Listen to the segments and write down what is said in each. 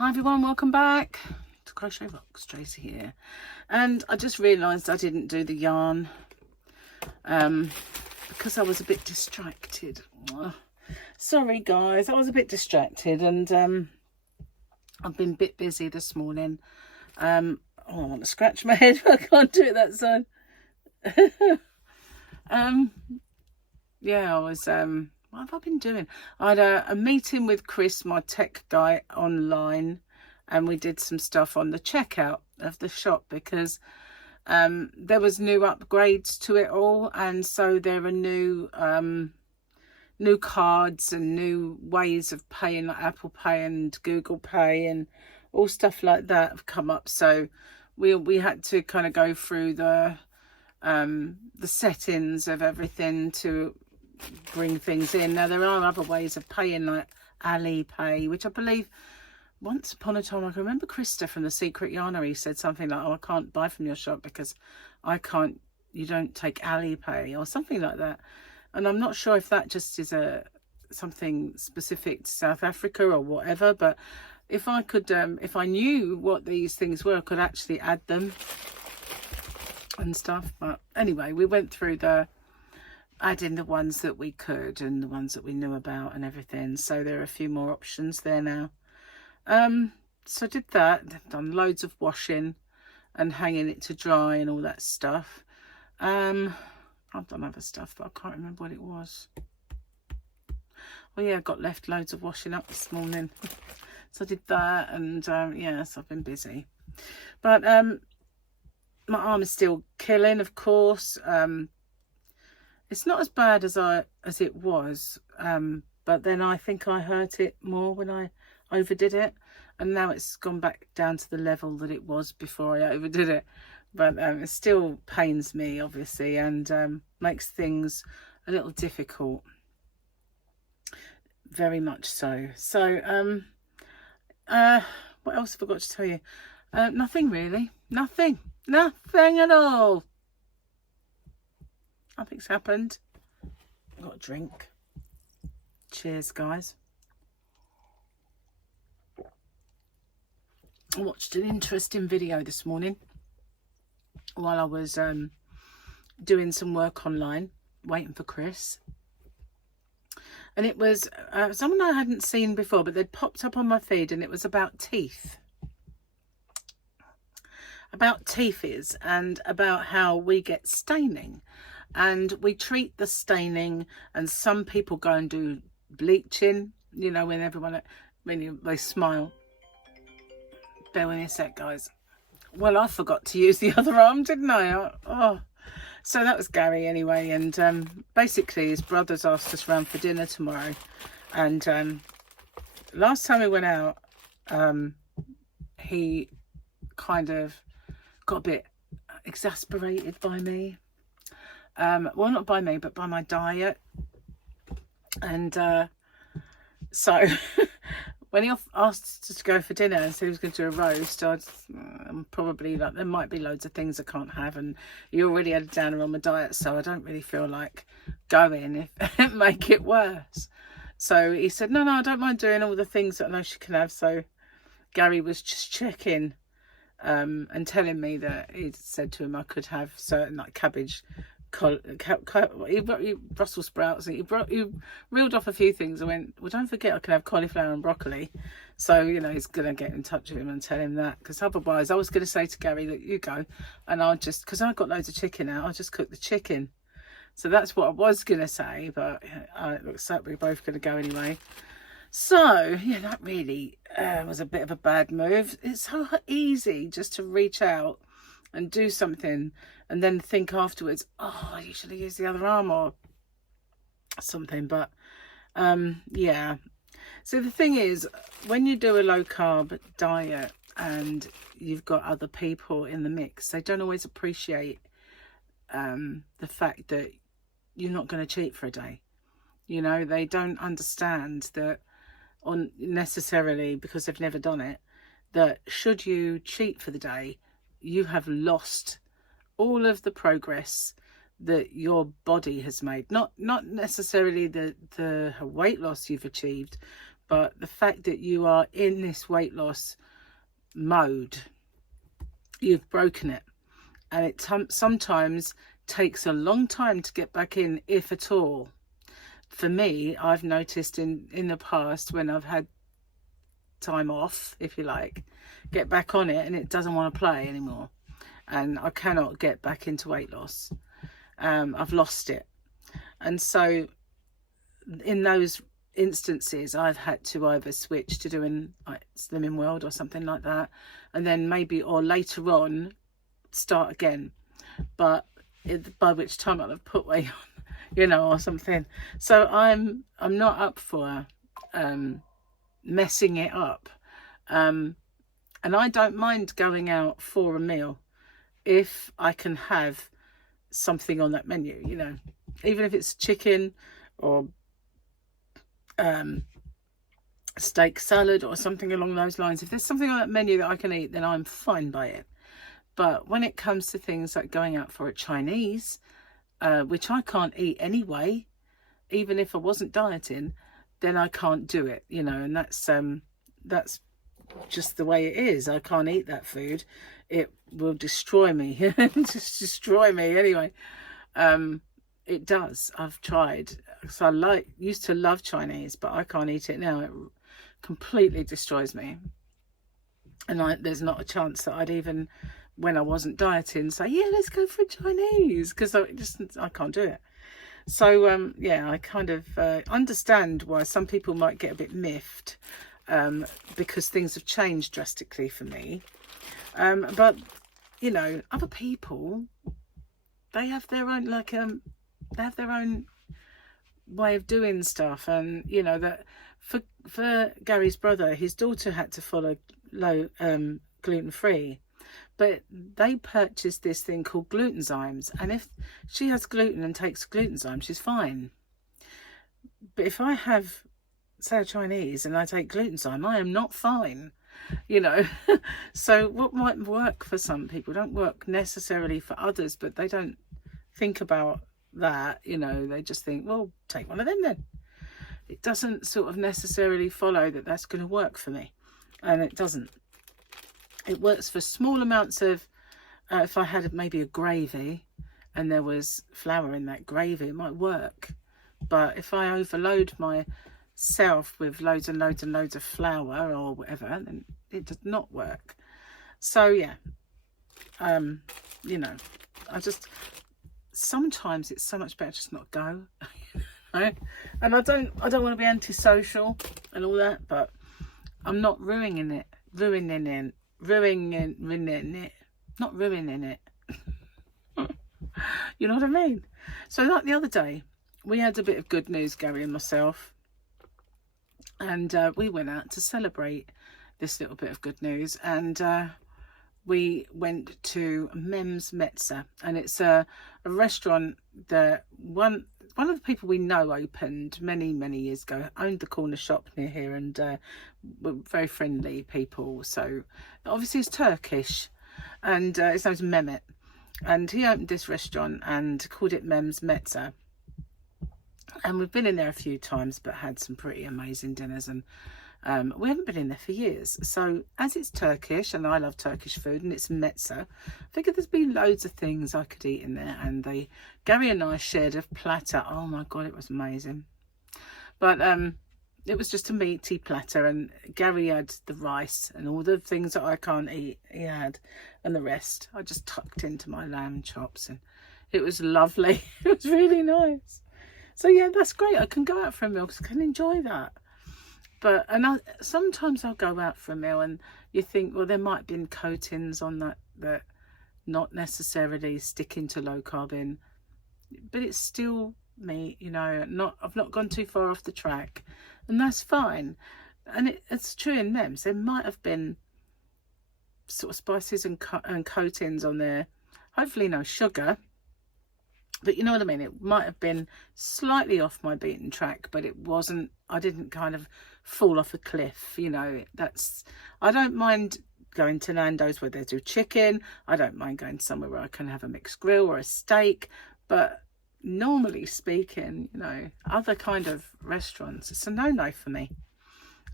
Hi everyone, welcome back to Crochet Rocks. Tracy here, and I just realised I didn't do the yarn because I was a bit distracted. Sorry guys, I was a bit distracted, and I've been a bit busy this morning. I want to scratch my head, but I can't do it that side. Yeah, I was what have I been doing? I had a meeting with Chris, my tech guy, online, and we did some stuff on the checkout of the shop because there was new upgrades to it all, and so there are new cards and new ways of paying, like Apple Pay and Google Pay and all stuff like that have come up. So we had to kind of go through the settings of everything to bring things in. Now there are other ways of paying, like Alipay, which I believe once upon a time, I can remember Krista from the Secret Yarnery said something like, oh, I can't buy from your shop because you don't take Alipay or something like that. And I'm not sure if that just is something specific to South Africa or whatever, but if I could, if I knew what these things were, I could actually add them and stuff. But anyway, we went through adding the ones that we could and the ones that we knew about and everything. So there are a few more options there now. So I did that. I've done loads of washing and hanging it to dry and all that stuff. I've done other stuff, but I can't remember what it was. Well, yeah, I got left loads of washing up this morning. So I did that, and yeah, so I've been busy. But my arm is still killing, of course. It's not as bad as it was, but then I think I hurt it more when I overdid it, and now it's gone back down to the level that it was before I overdid it. But it still pains me, obviously, and makes things a little difficult. Very much so. So what else have I got to tell you? Nothing really. Nothing at all. Nothing's happened. I've got a drink. Cheers, guys. I watched an interesting video this morning while I was doing some work online, waiting for Chris. And it was someone I hadn't seen before, but they'd popped up on my feed, and it was about teeth. About teethes and about how we get staining. And we treat the staining, and some people go and do bleaching, you know, when they smile. Bear with me a sec, guys. Well, I forgot to use the other arm, didn't I? Oh. So that was Gary anyway, and basically his brother's asked us round for dinner tomorrow. And last time we went out, he kind of got a bit exasperated by me. Well, not by me, but by my diet. And so when he asked us to go for dinner and said he was going to do a roast, I'm probably like, there might be loads of things I can't have, and you already had a downer on my diet, so I don't really feel like going if it make it worse. So he said, no, I don't mind doing all the things that I know she can have. So Gary was just checking and telling me that he'd said to him I could have certain, like cabbage, Brussels sprouts, and he reeled off a few things. I went, well, don't forget I can have cauliflower and broccoli. So, you know, he's gonna get in touch with him and tell him that, because otherwise I was gonna say to Gary that you go and I'll just, because I've got loads of chicken now, I'll just cook the chicken. So that's what I was gonna say, but it looks like we're both gonna go anyway. So yeah, that really was a bit of a bad move. It's so easy just to reach out and do something and then think afterwards, oh, I usually use the other arm or something. But yeah, so the thing is, when you do a low carb diet and you've got other people in the mix, they don't always appreciate the fact that you're not going to cheat for a day. You know, they don't understand that necessarily, because they've never done it, that should you cheat for the day, you have lost all of the progress that your body has made. Not necessarily the weight loss you've achieved, but the fact that you are in this weight loss mode, you've broken it, and it sometimes takes a long time to get back in, if at all. For me, I've noticed in the past, when I've had time off, if you like, get back on it and it doesn't want to play anymore, and I cannot get back into weight loss. I've lost it. And so in those instances, I've had to either switch to doing like Slimming World or something like that, and then maybe, or later on, start again, but by which time I'll have put weight on, you know, or something. So I'm not up for messing it up, and I don't mind going out for a meal if I can have something on that menu, you know, even if it's chicken or steak salad or something along those lines. If there's something on that menu that I can eat, then I'm fine by it. But when it comes to things like going out for a Chinese, which I can't eat anyway, even if I wasn't dieting, then I can't do it, you know, and that's just the way it is. I can't eat that food. It will destroy me. Just destroy me anyway. It does. I've tried. So I used to love Chinese, but I can't eat it now. It completely destroys me. And there's not a chance that I'd even, when I wasn't dieting, say, yeah, let's go for Chinese, because I can't do it. So yeah, I kind of understand why some people might get a bit miffed, because things have changed drastically for me. But you know, other people, they have their own, like they have their own way of doing stuff. And you know, that for Gary's brother, his daughter had to follow low gluten-free, but they purchased this thing called glutenzymes, and if she has gluten and takes glutenzyme, she's fine. But if I have, say, a Chinese and I take glutenzyme, I am not fine, you know. So what might work for some people don't work necessarily for others, but they don't think about that, you know. They just think, well, take one of them then. It doesn't sort of necessarily follow that that's going to work for me, and it doesn't. It works for small amounts of, if I had maybe a gravy and there was flour in that gravy, it might work. But if I overload myself with loads and loads and loads of flour or whatever, then it does not work. So yeah, you know, sometimes it's so much better just not go. Right? And I don't want to be antisocial and all that, but I'm not ruining it. Not ruining it. You know what I mean? So like the other day, we had a bit of good news, Gary and myself, and we went out to celebrate this little bit of good news, and we went to Mem's Metza, and it's a restaurant that one of the people we know opened many years ago, owned the corner shop near here, and were very friendly people. So obviously it's Turkish, and his name's Mehmet, and he opened this restaurant and called it Mem's Metza, and we've been in there a few times but had some pretty amazing dinners, and we haven't been in there for years. So as it's Turkish and I love Turkish food and it's Metza, I figured there'd be loads of things I could eat in there. And Gary and I shared a platter. Oh my God, it was amazing. But it was just a meaty platter, and Gary had the rice and all the things that I can't eat, he had, and the rest I just tucked into my lamb chops, and it was lovely. It was really nice. So yeah, that's great. I can go out for a meal because I can enjoy that. But sometimes I'll go out for a meal and you think, well, there might have been coatings on that not necessarily sticking to low carb in, but it's still meat, you know. I've not gone too far off the track, and that's fine. And it's true in them. So there might have been sort of spices and coatings on there. Hopefully no sugar. But you know what I mean? It might have been slightly off my beaten track, but it wasn't, I didn't kind of fall off a cliff, you know. I don't mind going to Nando's where they do chicken. I don't mind going somewhere where I can have a mixed grill or a steak. But normally speaking, you know, other kind of restaurants, it's a no-no for me.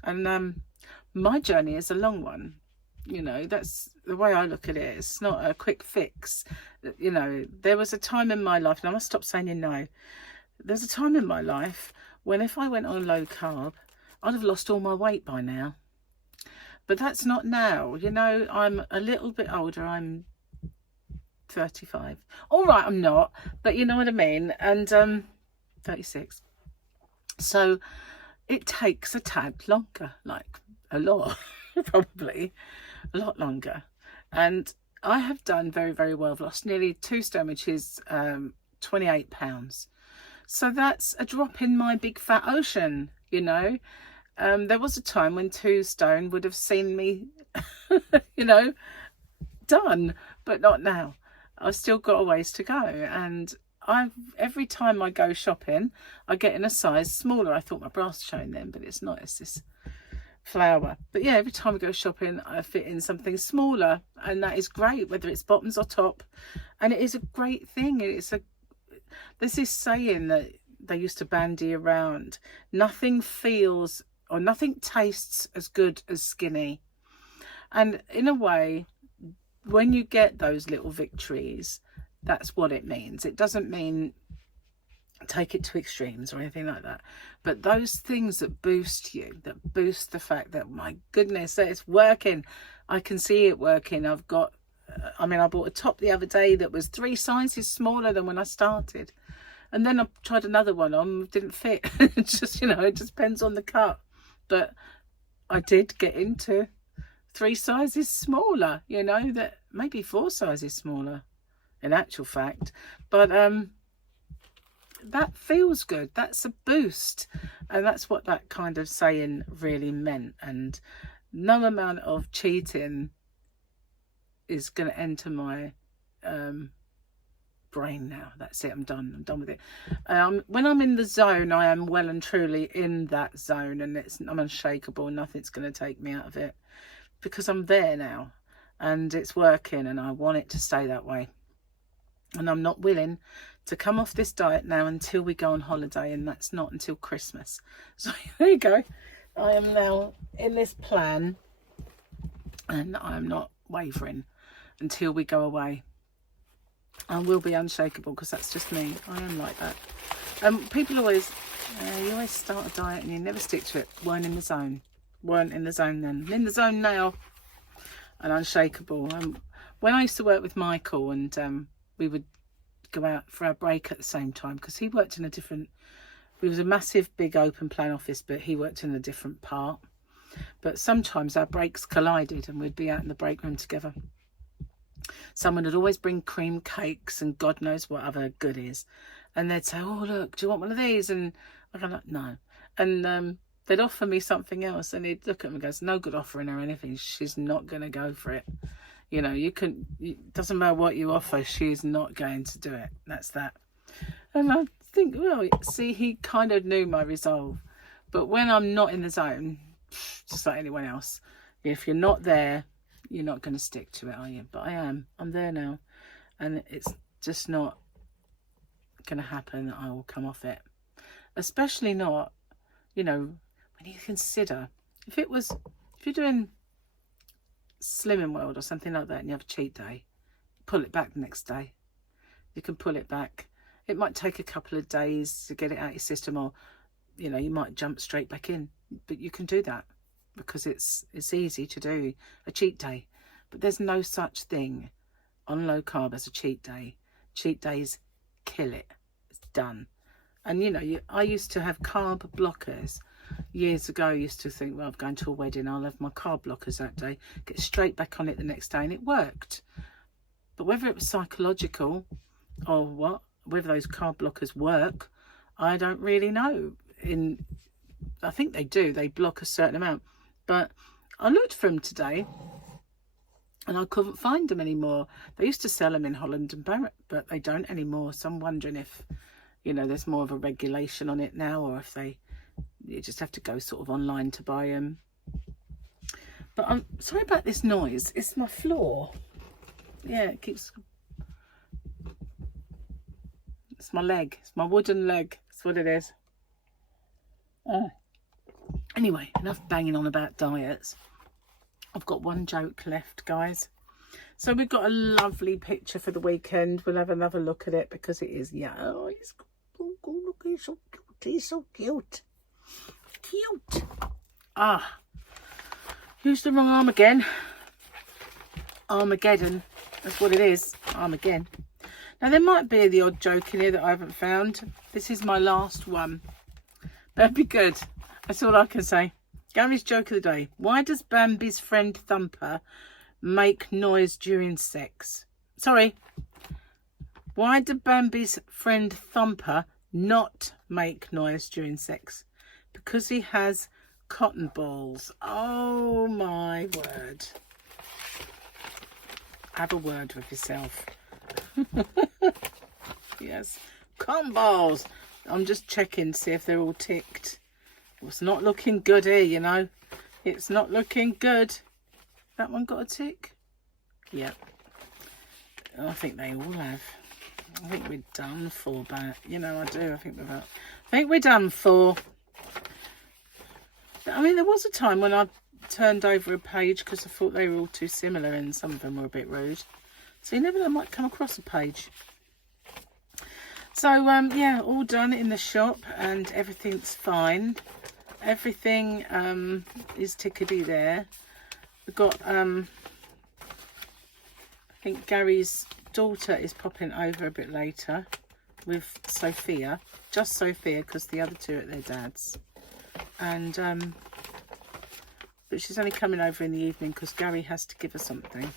And my journey is a long one. You know, that's the way I look at it. It's not a quick fix. You know, there was a time in my life, and I must stop saying you know, there's a time in my life when if I went on low carb, I'd have lost all my weight by now. But that's not now. You know, I'm a little bit older. I'm 35. All right, I'm not, but you know what I mean. And 36. So it takes a tad longer, like a lot, probably a lot longer. And I have done very, very well. I've lost nearly 2 stone, which is 28 pounds. So that's a drop in my big fat ocean, you know. There was a time when 2 stone would have seen me, you know, done, but not now. I've still got a ways to go. And every time I go shopping, I get in a size smaller. I thought my bra was showing then, but it's not. It's this flower. But yeah, every time I go shopping, I fit in something smaller, and that is great, whether it's bottoms or top. And it is a great thing. There's this saying that they used to bandy around: nothing feels or nothing tastes as good as skinny. And in a way, when you get those little victories, that's what it means. It doesn't mean take it to extremes or anything like that, but those things that boost you, that boost the fact that, my goodness, that it's working. I can see it working. I've got, I mean, I bought a top the other day that was 3 sizes smaller than when I started, and then I tried another one on, didn't fit. It's just, you know, it just depends on the cut. But I did get into 3 sizes smaller, you know, that maybe 4 sizes smaller in actual fact. But that feels good. That's a boost. And that's what that kind of saying really meant. And no amount of cheating is going to enter my brain now. That's it. I'm done with it. When I'm in the zone, I am well and truly in that zone, and I'm unshakable. Nothing's going to take me out of it, because I'm there now and it's working, and I want it to stay that way. And I'm not willing to come off this diet now until we go on holiday, and that's not until Christmas. So there you go. I am now in this plan, and I'm not wavering until we go away. I will be unshakable, because that's just me. I am like that. People always, you always start a diet and you never stick to it. Weren't in the zone then. I'm in the zone now, and unshakable. When I used to work with Michael, and we would go out for our break at the same time, because he worked in a different, it was a massive big open plan office, but he worked in a different part. But sometimes our breaks collided, and we'd be out in the break room together. Someone would always bring cream cakes and God knows what other goodies, and they'd say, oh look, do you want one of these? And I'd go like, no. And they'd offer me something else, and he'd look at me and goes, no good offering her anything, she's not going to go for it. You know, it doesn't matter what you offer, she's not going to do it. That's that. And I think, well, see, he kind of knew my resolve. But when I'm not in the zone, just like anyone else, if you're not there, you're not going to stick to it, are you? But I am. I'm there now. And it's just not going to happen that I will come off it. Especially not, you know, when you consider, if you're doing Slimming World or something like that, and you have a cheat day, pull it back the next day. You can pull it back. It might take a couple of days to get it out of your system, or, you know, you might jump straight back in. But you can do that, because it's easy to do a cheat day. But there's no such thing on low carb as a cheat day. Cheat days kill it. It's done. And you know, I used to have carb blockers years ago. I used to think, well, I'm going to a wedding, I'll have my carb blockers that day, get straight back on it the next day, and it worked. But whether it was psychological or what, whether those carb blockers work, I don't really know. I think they do. They block a certain amount. But I looked for them today, and I couldn't find them anymore. They used to sell them in Holland and Barrett, but they don't anymore. So I'm wondering if, you know, there's more of a regulation on it now, or if you just have to go sort of online to buy them. But I'm sorry about this noise. It's my floor. Yeah, it keeps... It's my leg. It's my wooden leg. That's what it is. Anyway, enough banging on about diets. I've got one joke left, guys. So we've got a lovely picture for the weekend. We'll have another look at it because it is, yeah, oh, he's so cute. He's so cute. Cute. Ah, used the wrong arm again. Armageddon. That's what it is. Armageddon. Now, there might be the odd joke in here that I haven't found. This is my last one. That'd be good. That's all I can say. Gary's joke of the day. Why does Bambi's friend Thumper make noise during sex? Sorry. Why did Bambi's friend Thumper not make noise during sex? Because he has cotton balls. Oh my word. Have a word with yourself. Yes. Cotton balls. I'm just checking to see if they're all ticked. It's not looking good here, you know. It's not looking good. That one got a tick? Yep. I think they all have. I think we're done for, but you know, I do. I think we're done for. I mean, there was a time when I turned over a page because I thought they were all too similar and some of them were a bit rude. So you never know, I might come across a page. So, yeah, all done in the shop and everything's fine. Everything is tickety there. We've got, I think Gary's daughter is popping over a bit later with Sophia. Just Sophia, because the other two are at their dad's. And, but she's only coming over in the evening because Gary has to give her something.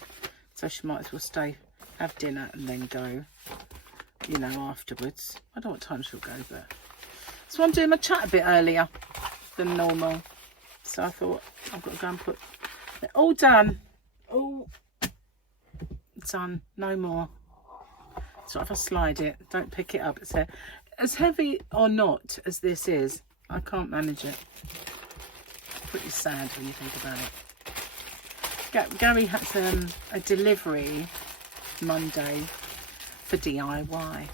So she might as well stay, have dinner and then go, you know, afterwards. I don't know what time she'll go, but... So I'm doing my chat a bit earlier than normal. So I thought I've got to go and put it all done. All done. No more. So if I slide it, don't pick it up. It's as heavy or not as this is, I can't manage it. Pretty sad when you think about it. Gary had a delivery Monday for DIY,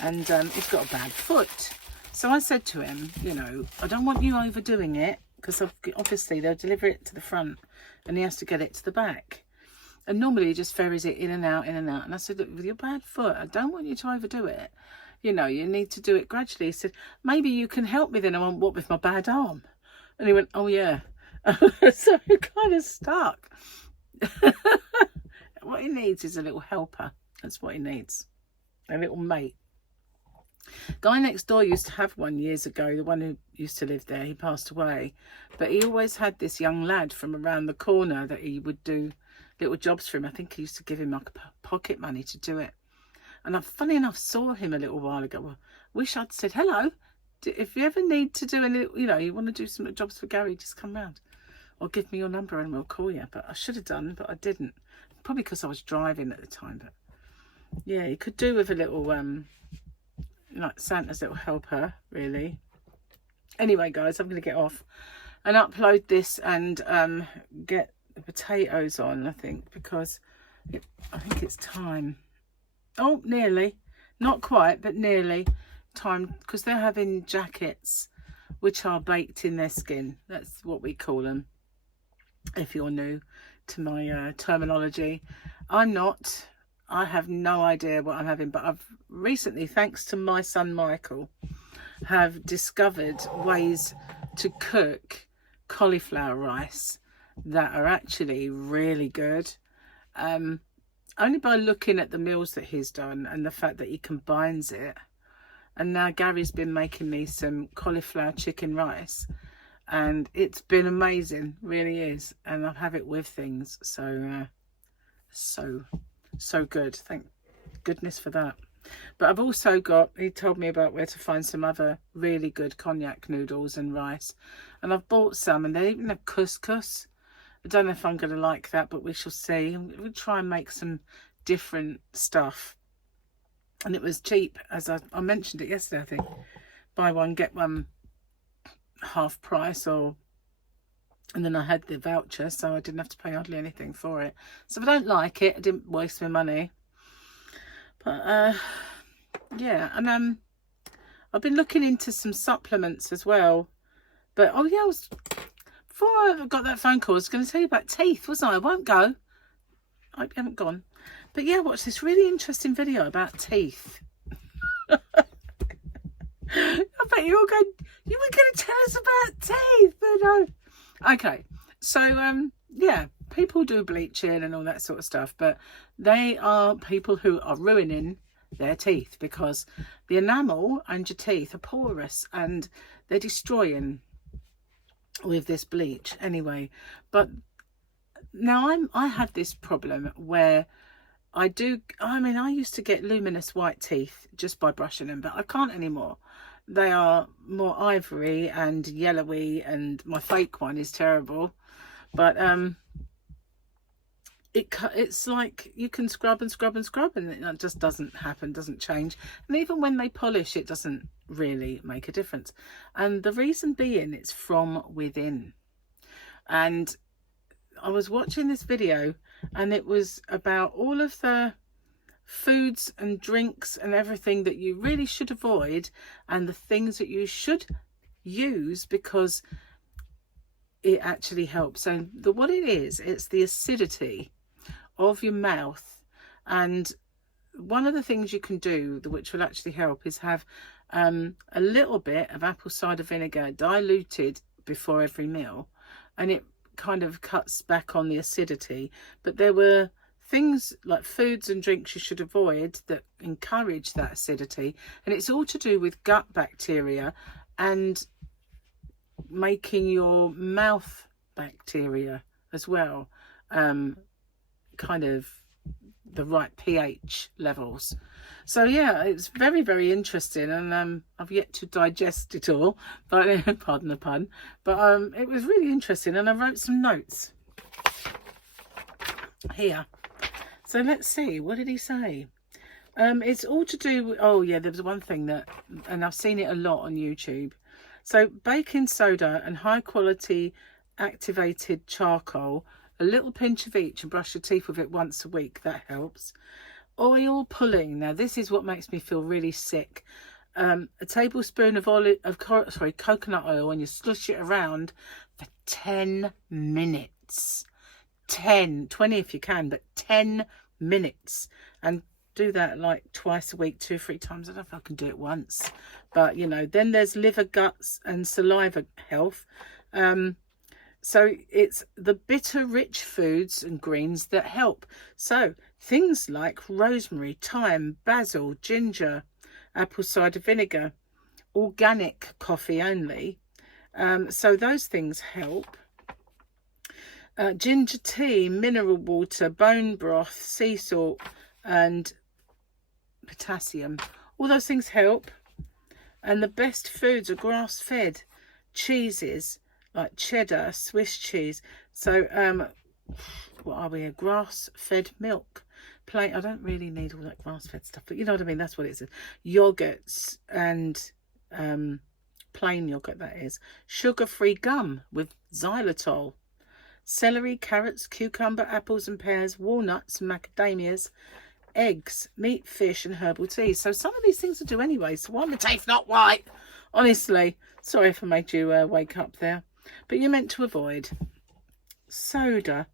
and he's got a bad foot. So I said to him, you know, I don't want you overdoing it, because obviously they'll deliver it to the front and he has to get it to the back. And normally he just ferries it in and out, in and out. And I said, look, with your bad foot, I don't want you to overdo it. You know, you need to do it gradually. He said, maybe you can help me then. I went, what, with my bad arm? And he went, oh yeah. So he kind of stuck. What he needs is a little helper. That's what he needs. A little mate. Guy next door used to have one years ago. The one who used to live there, he passed away. But he always had this young lad from around the corner that he would do little jobs for him. I think he used to give him like pocket money to do it. And I, funny enough, saw him a little while ago. Well, wish I'd said, hello. If you ever need to do any, you know, you want to do some jobs for Gary, just come round. Or give me your number and we'll call you. But I should have done, but I didn't. Probably because I was driving at the time. But yeah, you could do with a little, like Santa's little helper, really. Anyway, guys, I'm going to get off and upload this and get the potatoes on, I think, because I think it's time. Oh, nearly. Not quite, but nearly time, because they're having jackets which are baked in their skin. That's what we call them, if you're new to my terminology. I'm not. I have no idea what I'm having, but I've recently, thanks to my son Michael, have discovered ways to cook cauliflower rice that are actually really good. Only by looking at the meals that he's done and the fact that he combines it. And now Gary's been making me some cauliflower chicken rice, and it's been amazing, really is. And I'll have it with things, so good. Thank goodness for that. But I've also got, he told me about where to find some other really good cognac noodles and rice, and I've bought some, and they even have couscous. I don't know if I'm going to like that, but we shall see. We'll try and make some different stuff. And it was cheap, as I mentioned it yesterday, I think. Buy one, get one half price, and then I had the voucher, so I didn't have to pay hardly anything for it. So if I don't like it, I didn't waste my money. But, yeah, and I've been looking into some supplements as well, But oh yeah, before I got that phone call, I was going to tell you about teeth, wasn't I? I won't go. I haven't gone. But yeah, watch this really interesting video about teeth. I bet you're all going, you were going to tell us about teeth, but no. Okay, so yeah, people do bleaching and all that sort of stuff, but they are people who are ruining their teeth because the enamel and your teeth are porous and they're destroying with this bleach anyway. But now I have this problem where I used to get luminous white teeth just by brushing them, but I can't anymore. They are more ivory and yellowy, and my fake one is terrible. But it's like you can scrub and scrub and scrub and it just doesn't happen, doesn't change. And even when they polish, it doesn't really make a difference. And the reason being, it's from within. And I was watching this video and it was about all of the foods and drinks and everything that you really should avoid and the things that you should use because it actually helps. So what it is, it's the acidity of your mouth. And one of the things you can do which will actually help is have a little bit of apple cider vinegar diluted before every meal, and it kind of cuts back on the acidity. But there were things like foods and drinks you should avoid that encourage that acidity, and it's all to do with gut bacteria and making your mouth bacteria as well kind of the right pH levels. So yeah, it's very, very interesting, and I've yet to digest it all, but pardon the pun, but it was really interesting, and I wrote some notes here. So let's see, what did he say? It's all to do with, oh yeah, there was one thing that, and I've seen it a lot on YouTube. So baking soda and high quality activated charcoal, a little pinch of each, and brush your teeth with it once a week. That helps. Oil pulling. Now this is what makes me feel really sick. A tablespoon of coconut oil, and you slush it around for 10 minutes. 10, 20 if you can, but 10 minutes. And do that like twice a week, 2 or 3 times. I don't know if I can do it once, but you know. Then there's liver, guts and saliva health. So it's the bitter rich foods and greens that help. So things like rosemary, thyme, basil, ginger, apple cider vinegar, organic coffee only. So those things help. Ginger tea, mineral water, bone broth, sea salt and potassium. All those things help. And the best foods are grass-fed cheeses like cheddar, Swiss cheese. So what are we? A grass-fed milk. Plain. I don't really need all that grass-fed stuff, but you know what I mean. That's what it is. Yogurts and plain yogurt, that is. Sugar-free gum with xylitol. Celery, carrots, cucumber, apples and pears, walnuts and macadamias, eggs, meat, fish and herbal teas. So some of these things I do anyway. So why are my teeth not white? Honestly, sorry if I made you wake up there. But you're meant to avoid soda,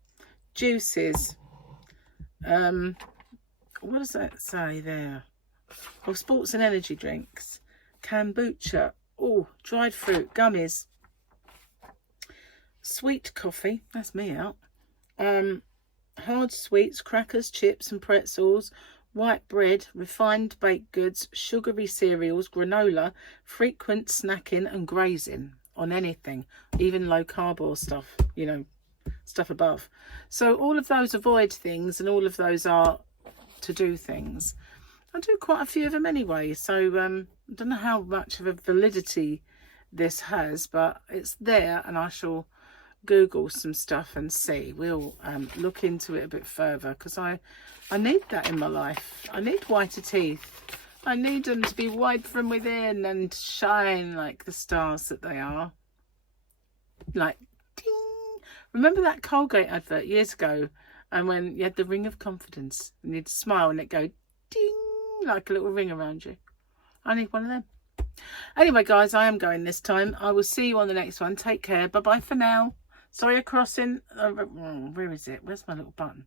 juices. What does that say there? Oh, sports and energy drinks, kombucha, oh, dried fruit, gummies, sweet coffee, that's me out, hard sweets, crackers, chips and pretzels, white bread, refined baked goods, sugary cereals, granola, frequent snacking and grazing on anything, even low carb or stuff, you know, stuff above. So all of those avoid things, and all of those are to do things. I do quite a few of them anyway, so I don't know how much of a validity this has, but it's there, and I shall Google some stuff and see. We'll look into it a bit further, because I need that in my life. I need whiter teeth. I need them to be white from within and shine like the stars that they are. Like, ding! Remember that Colgate advert years ago? And when you had the ring of confidence and you'd smile and it'd go ding, like a little ring around you. I need one of them. Anyway, guys, I am going this time. I will see you on the next one. Take care. Bye bye for now. Sorry, a crossing. Where is it? Where's my little button?